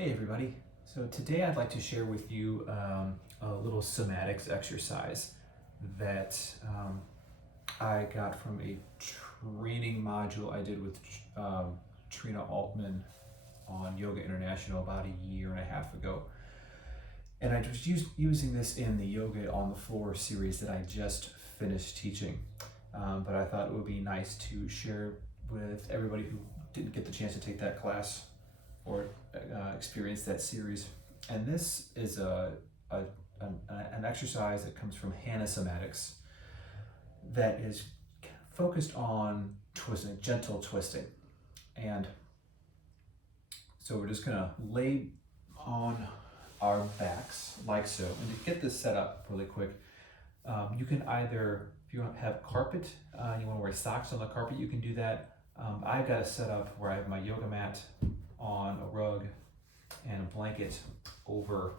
Hey everybody. So today I'd like to share with you a little somatics exercise that I got from a training module I did with Trina Altman on Yoga International about a year and a half ago. And I was using this in the Yoga on the Floor series that I just finished teaching. But I thought it would be nice to share with everybody who didn't get the chance to take that class or experience that series. And this is an exercise that comes from Hannah Somatics that is focused on twisting, gentle twisting. And so we're just gonna lay on our backs like so. And to get this set up really quick, you can either, if you have carpet, you wanna wear socks on the carpet, you can do that. I've got a setup where I have my yoga mat on a rug and a blanket over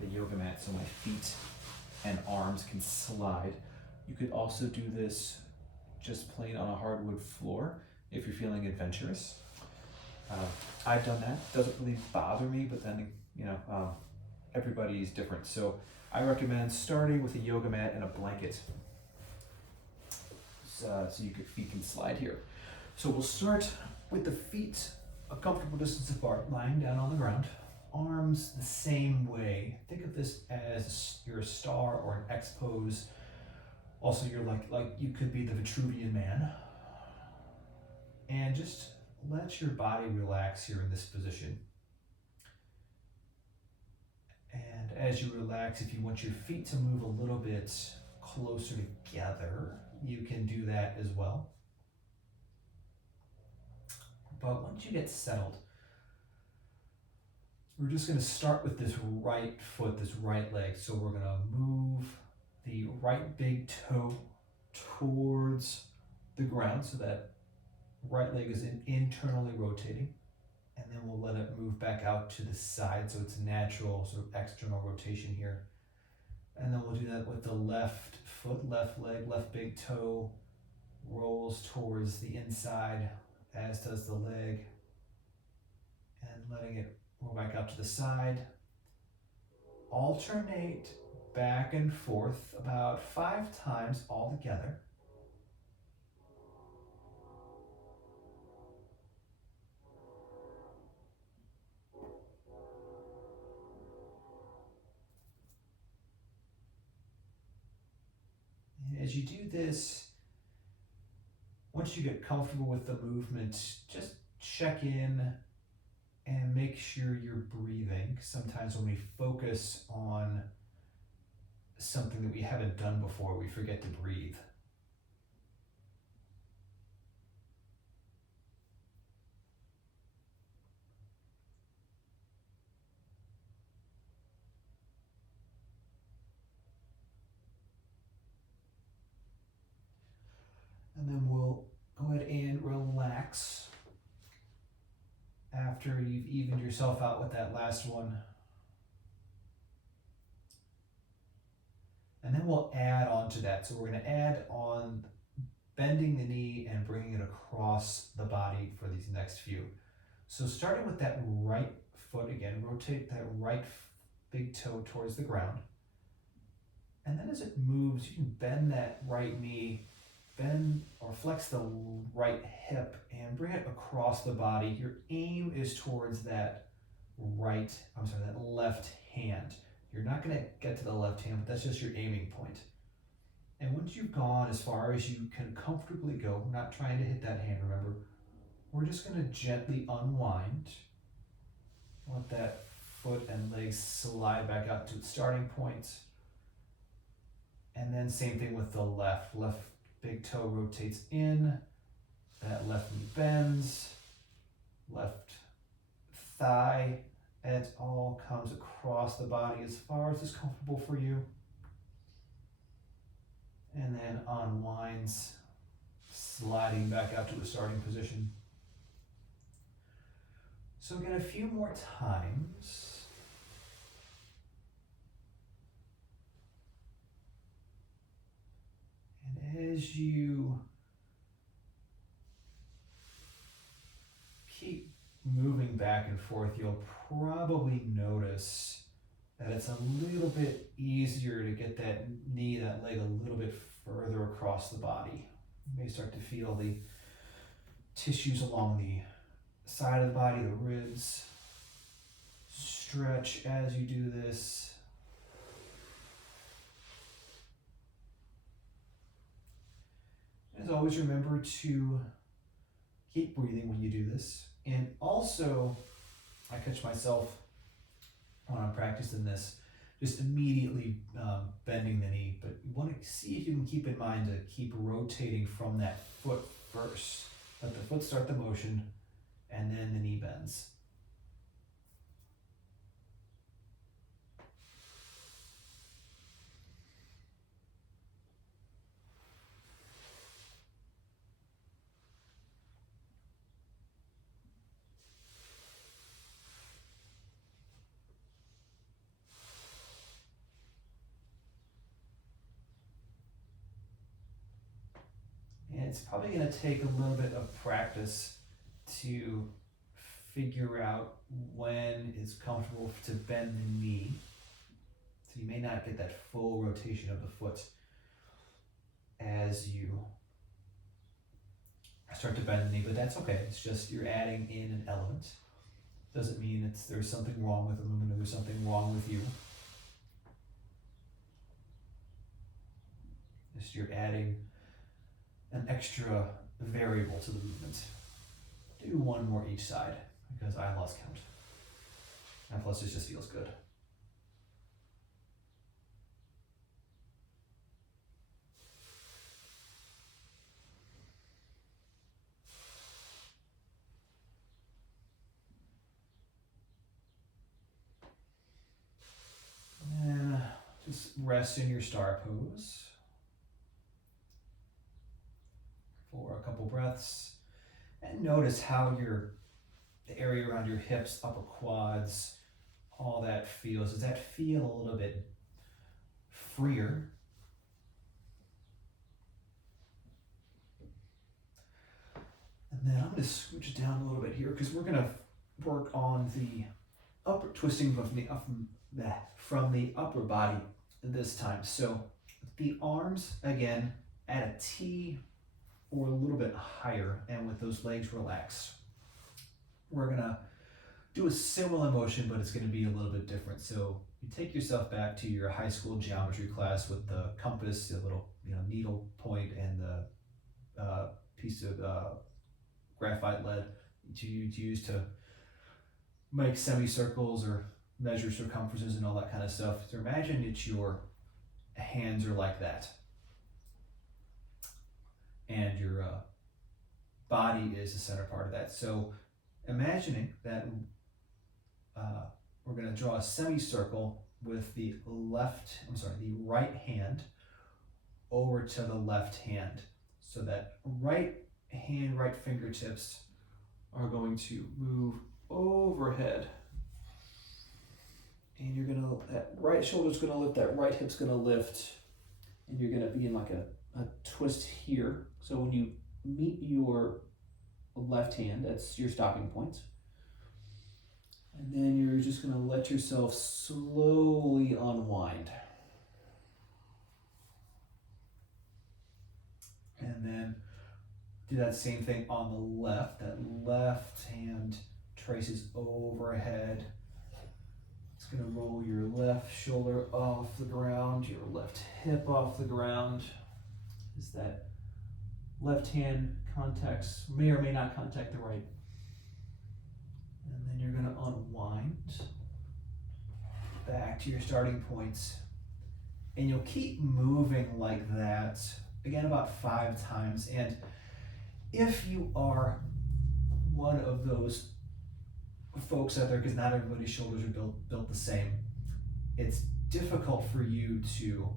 the yoga mat so my feet and arms can slide. You could also do this just plain on a hardwood floor if you're feeling adventurous. I've done that. Doesn't really bother me, but then everybody's different. So I recommend starting with a yoga mat and a blanket so your feet can slide here. So we'll start with the feet a comfortable distance apart, lying down on the ground. Arms the same way. Think of this as you're a star or an X pose. Also, you're like you could be the Vitruvian Man. And just let your body relax here in this position. And as you relax, if you want your feet to move a little bit closer together, you can do that as well. But once you get settled, we're just going to start with this right foot, this right leg. So we're going to move the right big toe towards the ground so that right leg is internally rotating. And then we'll let it move back out to the side so it's natural sort of external rotation here. And then we'll do that with the left foot, left leg, left big toe rolls towards the inside, as does the leg, and letting it roll back out to the side. Alternate back and forth about 5 times all together. And as you do this, once you get comfortable with the movement, just check in and make sure you're breathing. Sometimes when we focus on something that we haven't done before, we forget to breathe. And then we'll go ahead and relax after you've evened yourself out with that last one. And then we'll add on to that. So we're going to add on bending the knee and bringing it across the body for these next few. So starting with that right foot again, rotate that right big toe towards the ground. And then as it moves, you can bend that right knee, bend or flex the right hip and bring it across the body. Your aim is towards that left hand. You're not going to get to the left hand, but that's just your aiming point. And once you've gone as far as you can comfortably go, we're not trying to hit that hand, remember, we're just going to gently unwind. Let that foot and leg slide back out to its starting point. And then same thing with the left. Left big toe rotates in, that left knee bends, left thigh, it all comes across the body as far as is comfortable for you. And then unwinds, sliding back out to the starting position. So again, a few more times. And as you keep moving back and forth, you'll probably notice that it's a little bit easier to get that knee, that leg a little bit further across the body. You may start to feel the tissues along the side of the body, the ribs, stretch as you do this. As always, remember to keep breathing when you do this. And also, I catch myself when I'm practicing this, just immediately bending the knee. But you want to see if you can keep in mind to keep rotating from that foot first. Let the foot start the motion, and then the knee bends. And it's probably going to take a little bit of practice to figure out when it's comfortable to bend the knee. So you may not get that full rotation of the foot as you start to bend the knee, but that's okay. It's just you're adding in an element. Doesn't mean there's something wrong with the movement or there's something wrong with you. Just you're adding an extra variable to the movement. Do one more each side because I lost count. And plus it just feels good. And just rest in your star pose for a couple breaths, and notice how the area around your hips, upper quads, all that feels. Does that feel a little bit freer? And then I'm going to scooch down a little bit here because we're going to work on the upper twisting from the upper body this time. So the arms, again, at a T or a little bit higher, and with those legs relaxed. We're gonna do a similar motion, but it's gonna be a little bit different. So you take yourself back to your high school geometry class with the compass, the little needle point, and the piece of graphite lead you use to make semicircles or measure circumferences and all that kind of stuff. So imagine that your hands are like that, and your body is the center part of that. So imagining that we're going to draw a semicircle with the right hand over to the left hand. So that right hand, right fingertips are going to move overhead. And that right shoulder's going to lift, that right hip's going to lift, and you're going to be in like a twist here. So when you meet your left hand, that's your stopping point. And then you're just going to let yourself slowly unwind. And then do that same thing on the left. That left hand traces overhead. It's going to roll your left shoulder off the ground, your left hip off the ground. Is that left hand may or may not contact the right. And then you're going to unwind back to your starting points. And you'll keep moving like that, again, about 5 times. And if you are one of those folks out there, because not everybody's shoulders are built the same, it's difficult for you to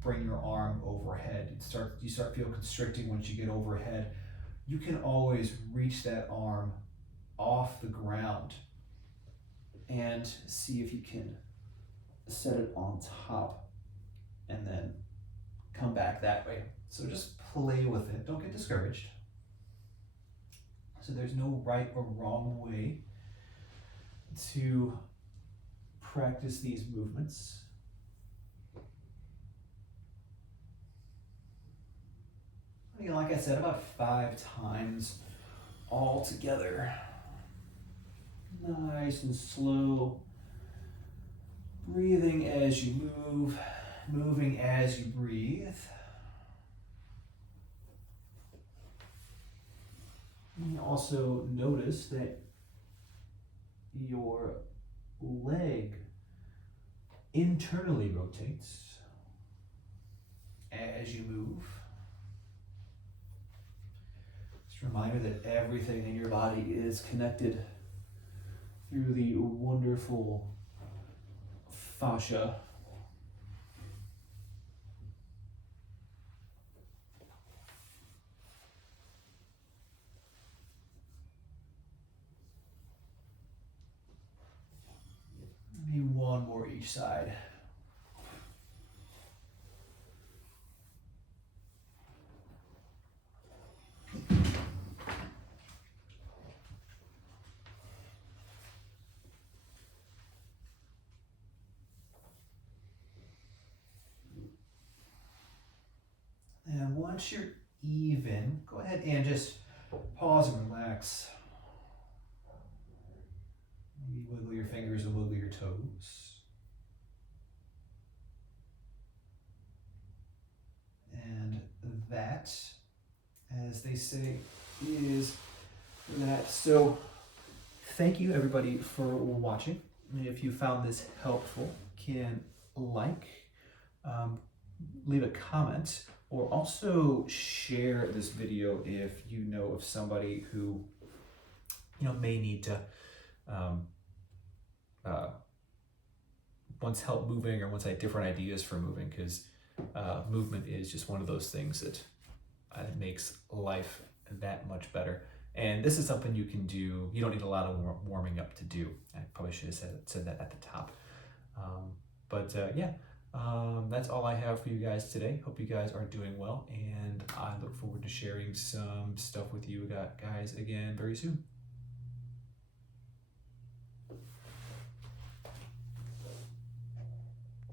bring your arm overhead. You start feel constricting once you get overhead. You can always reach that arm off the ground and see if you can set it on top and then come back that way. So just play with it. Don't get discouraged. So there's no right or wrong way to practice these movements. Again, like I said, about 5 times all together. Nice and slow. Breathing as you move, moving as you breathe. And also notice that your leg internally rotates as you move. Just a reminder that everything in your body is connected through the wonderful fascia. Maybe one more each side. And once you're even, go ahead and just pause and relax. Maybe wiggle your fingers and wiggle your toes. And that, as they say, is that. So thank you everybody for watching. If you found this helpful, can leave a comment, or also share this video if you know of somebody who may need to wants help moving or wants different ideas for moving, because movement is just one of those things that makes life that much better. And this is something you can do. You don't need a lot of warming up to do. I probably should have said that at the top. That's all I have for you guys today. Hope you guys are doing well, and I look forward to sharing some stuff with you guys again very soon.